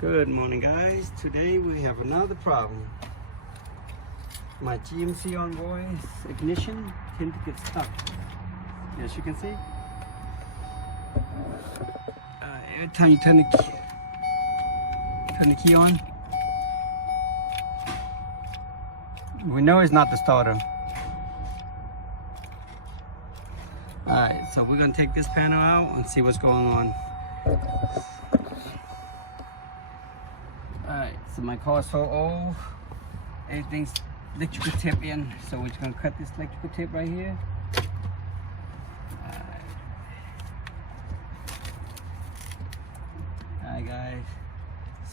Good morning, guys. Today we have another problem. My GMC Envoy's ignition tends to get stuck. As you can see, every time you turn the key on, we know it's not the starter. Alright, so we're gonna take this panel out and see what's going on. Alright, so my car's so old, everything's electrical tip in, so we're just gonna cut this electrical tip right here. Alright guys,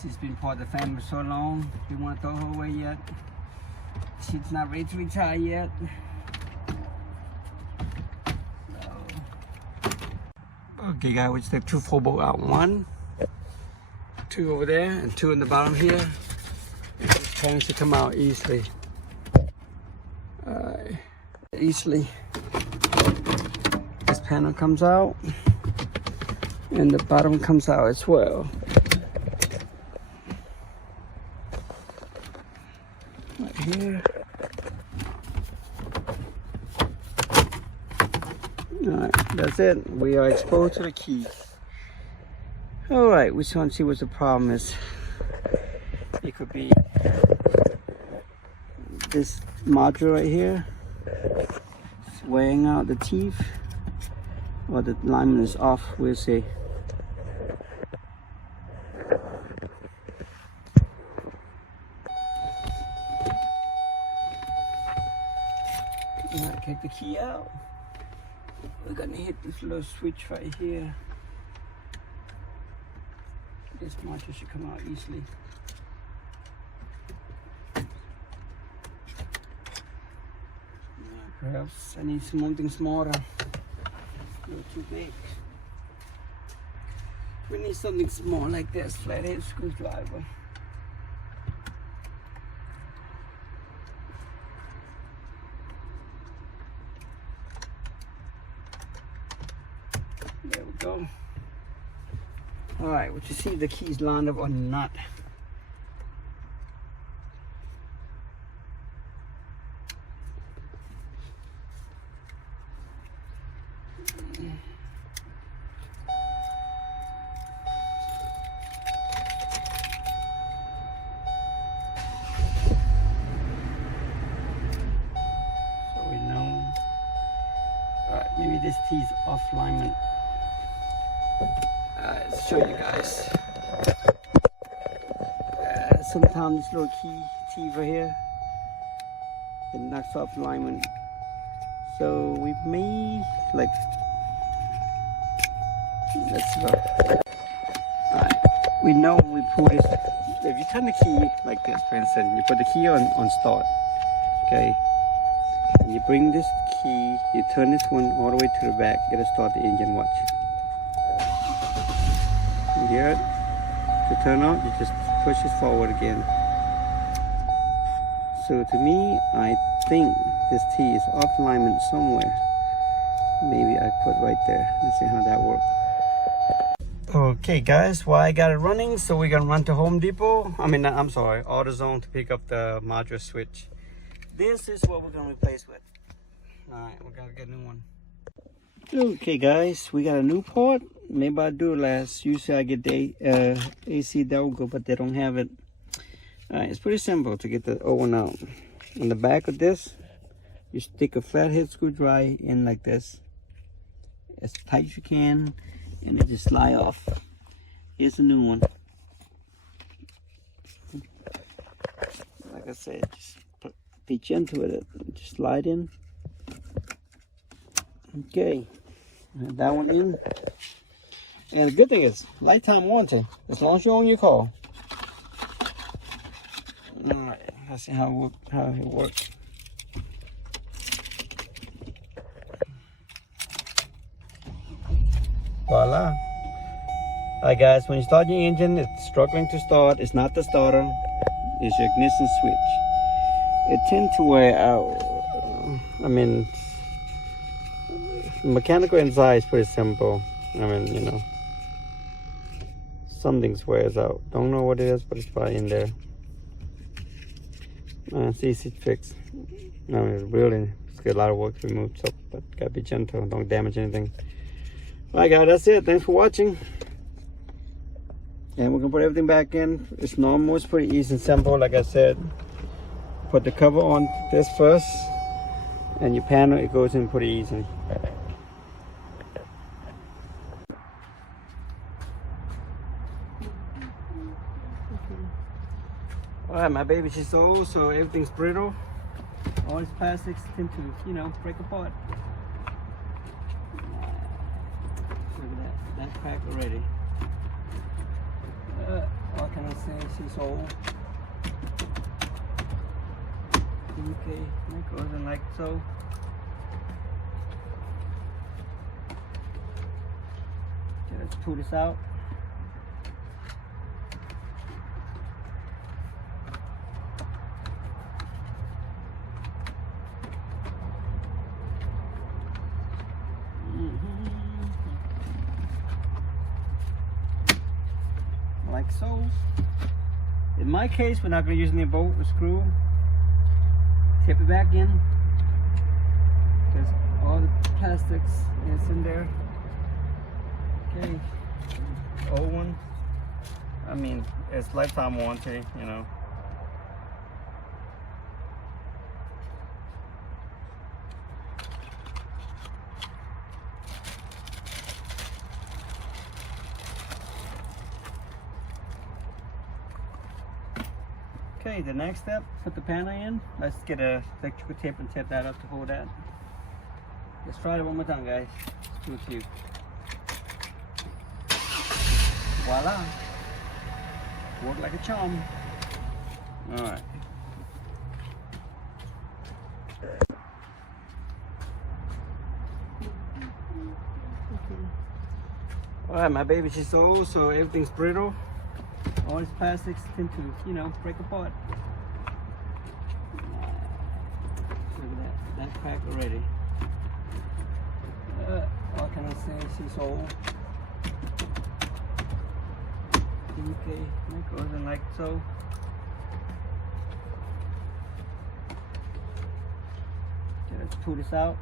she's been part of the family for so long, we want to throw her away yet. She's not ready to retire yet. Okay guys, we just take 2 4 bolts out. 1, 2 over there, and 2 in the bottom here. And this panel should come out easily. Easily. This panel comes out, and the bottom comes out as well. Right here. Alright, that's it. We are exposed to the keys. Alright, we just want to see what the problem is. It could be this module right here. It's wearing out the teeth, or the alignment is off, we'll see. Alright, take the key out. We're gonna hit this little switch right here. This module should come out easily. Perhaps I need something smaller. A little too big. We need something small like this, flathead screwdriver. There we go. Alright, what you see if the keys lined up or not. So we know. Alright, maybe this T is off alignment. Let's show you guys. Sometimes this little key right here, it knocks off alignment. So we may let's go. Alright, we know we pull this. If you turn the key like this, for instance, you put the key on start, okay? And you bring this key, you turn this one all the way to the back, it'll start the engine. Watch. You hear it? To turn on, you just push it forward again. So to me, I think this T is off alignment somewhere. Maybe I put right there. Let's see how that works. Okay guys, well I got it running, so we're gonna run to Home Depot. I'm sorry, AutoZone to pick up the module switch. This is what we're gonna replace with. Alright, we're gonna get a new one. Okay guys, we got a new port. Maybe I'll do it last. Usually I get the AC Delco, but they don't have it. Alright, it's pretty simple to get the old one out. On the back of this, you stick a flathead screwdriver in like this, as tight as you can, and it just slide off. Here's a new one. Like I said, just be gentle with it. Just slide in. Okay, that one in. And the good thing is, lifetime warranty, as long as you own your car. Alright, let's see how it works. Voila. Alright guys, when you start your engine, it's struggling to start. It's not the starter, it's your ignition switch. It tends to wear out. Mechanical inside is pretty simple. something wears out. Don't know what it is, but it's probably in there. It's easy to fix. I mean, really, it's got a lot of work to remove stuff, but gotta be gentle. Don't damage anything. Alright guys, that's it. Thanks for watching. And we're gonna put everything back in. It's normal, it's pretty easy and simple. Like I said, put the cover on this first, and your panel, it goes in pretty easily. Alright, my baby, she's old, so everything's brittle. All these plastics tend to, you know, break apart. Look at that, that's cracked already. What can I say? She's old. Okay, that goes in like so. Okay, let's pull this out. Like so. In my case, we're not going to use any bolt or screw. Tip it back in, because all the plastics is in there. Okay, old one. I mean, it's lifetime warranty, you know. Okay, the next step, put the panel in. Let's get a electrical tape and tape that up to hold that. Let's try it one more time, guys. Let's do a few. Voila. Worked like a charm. Alright. Alright, my baby, she's old, so everything's brittle. All these plastics tend to, you know, break apart. Look at that, that's cracked already. What can I say? She's old. Okay, that goes in like so. Okay, let's pull this out.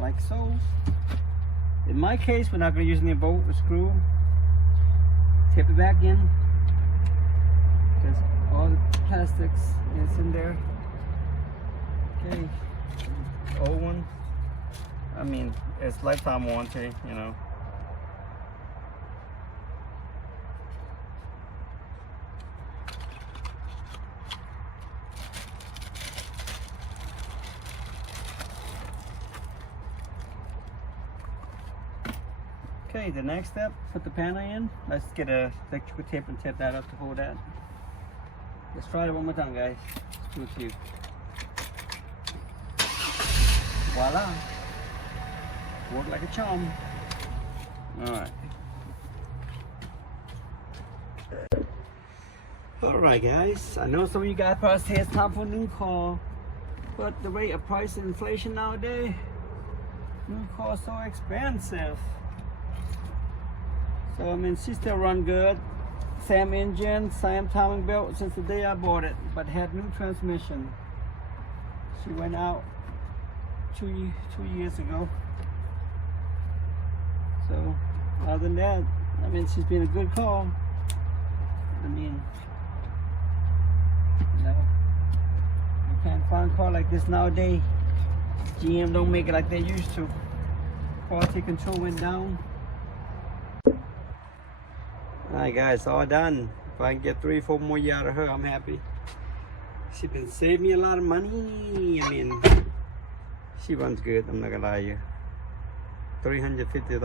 Like so. In my case, we're not going to use any bolt or screw. Tip it back in, because all the plastics is in there. Okay, old one. I mean, it's lifetime warranty, you know. Okay, the next step, put the panel in. Let's get a electrical tape and tape that up to hold that. Let's try it one more time, guys. Let's do a few. Voila. Worked like a charm. Alright. Alright, guys. I know some of you guys probably say it's time for a new car, but the rate of price and inflation nowadays, new cars so expensive. So I mean, she still run good. Same engine, same timing belt since the day I bought it, but had new transmission. She went out two years ago. So other than that, I mean, she's been a good car. I mean, you know, you can't find a car like this nowadays. GM don't make it like they used to. Quality control went down. Alright guys, all done. If I can get 3-4 more years out of her, I'm happy. She's been saving me a lot of money. I mean, she runs good, I'm not gonna lie to you. 350,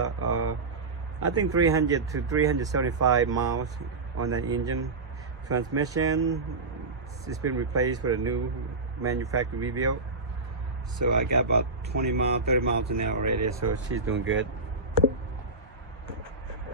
I think 300 to 375 miles on that engine. Transmission, it's been replaced with a new manufacturer rebuilt. So I got about 20 miles, 30 miles an hour already, so she's doing good.